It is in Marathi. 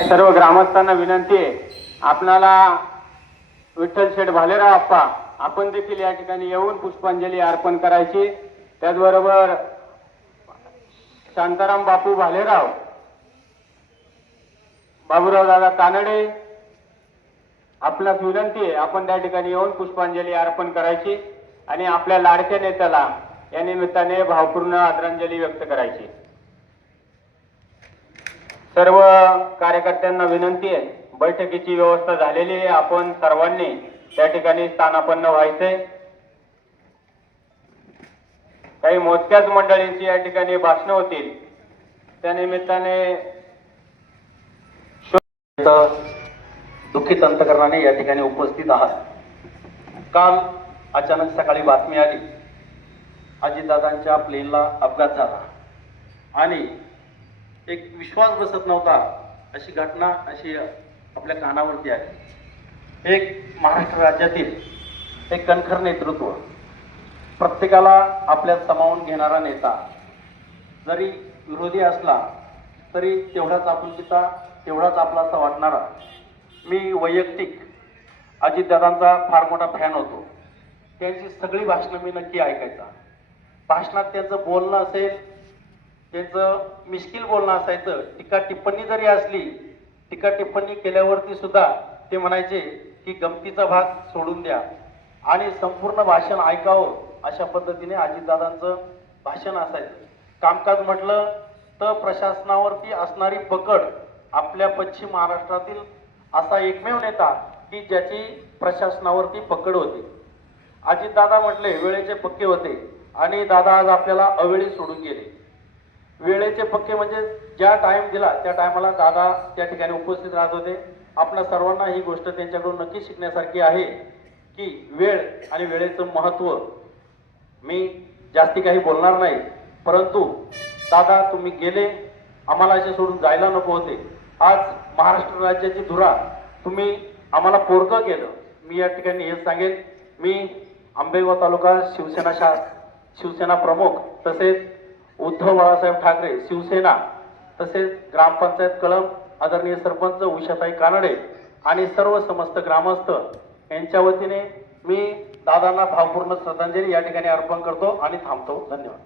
सर्व ग्रामस्थांना विनंती आहे, आपणाला विठ्ठल शेठ भालेराव आप्पा आपण देखील या ठिकाणी येऊन पुष्पांजली अर्पण करायची। त्याचबरोबर शांताराम बापू भालेराव, बाबूराव दादा कानडे, आपल्यास विनंती आहे आपण त्या ठिकाणी येऊन पुष्पांजली अर्पण करायची आणि आपल्या लाडक्या नेत्याला या निमित्ताने भावपूर्ण आदरांजली व्यक्त करायची। सर्व कार्यकर्त्यांना विनंती आहे, बैठकीची व्यवस्था झालेली आहे, आपण सर्वांनी त्या ठिकाणी स्थानापन्न व्हायचे। काही मोजक्याच मंडळींची या ठिकाणी भाषण होतील, त्या निमित्ताने दुःखित अंतकरणाने या ठिकाणी उपस्थित आहात। काल अचानक सकाळी बातमी आली, अजितदादांच्या प्लेनला अपघात झाला आणि एक विश्वास बसत नव्हता अशी घटना अशी आपल्या कानावरती आली। एक महाराष्ट्र राज्यातील एक कणखर नेतृत्व, प्रत्येकाला आपल्यात सामावून घेणारा नेता, जरी विरोधी असला तरी तेवढाच आपुलकीचा, तेवढाच आपलासा वाटणारा। मी वैयक्तिक अजितदादांचा फार मोठा फॅन होतो। त्यांची सगळी भाषणं मी नक्की ऐकायचा। भाषणात त्यांचं बोलणं असेल, त्यांचं मिश्किल बोलणं असायचं, टीका टिप्पणी जरी असली, टीका टिप्पणी केल्यावरती सुद्धा ते म्हणायचे की गमतीचा भाग सोडून द्या आणि संपूर्ण भाषण ऐकावं, अशा पद्धतीने अजितदादांचं भाषण असायचं। कामकाज म्हटलं तर प्रशासनावरती असणारी पकड, आपल्या पश्चिम महाराष्ट्रातील असा एकमेव नेता की ज्याची प्रशासनावरती पकड होती। अजितदादा म्हटले वेळेचे पक्के होते आणि दादा आज आपल्याला अवेळी सोडून गेले। वेळेचे पक्के म्हणजे ज्या टाइम दिला त्या टायमाला दादा त्या ठिकाणी उपस्थित राहत होते। आपल्या सर्वांना ही गोष्ट त्यांच्याकडून नक्की शिकण्यासारखी आहे की वेळ आणि वेळेचं महत्त्व। मी जास्ती काही बोलणार नाही, परंतु दादा तुम्ही गेले, आम्हाला असे सोडून जायला नको होते। आज महाराष्ट्र राज्याची धुरा तुम्ही आम्हाला पोरकं केलं। मी या ठिकाणी हे सांगेन, मी आंबेगाव तालुका शिवसेना प्रमुख तसेच उद्धव बाळासाहेब ठाकरे शिवसेना तसेच ग्रामपंचायत कळंब आदरणीय सरपंच उषाताई कानडे आणि सर्व समस्त ग्रामस्थ यांच्या वतीने मी दादांना भावपूर्ण श्रद्धांजली या ठिकाणी अर्पण करतो आणि थांबतो। धन्यवाद।